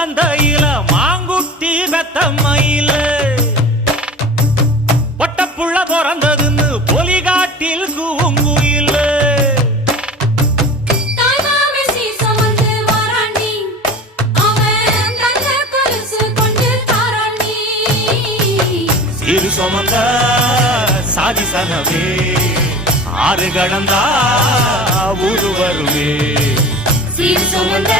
மந்தையில மாங்குட்டி பெத்தம்மையில பொட்டப்புள்ள பிறந்ததுன்னு பொலிகாட்டில் கூங்குயில சிறு சுமந்த சாதி சனவே ஆறு கடந்தா ஊரு வருவே சீர் சுமந்த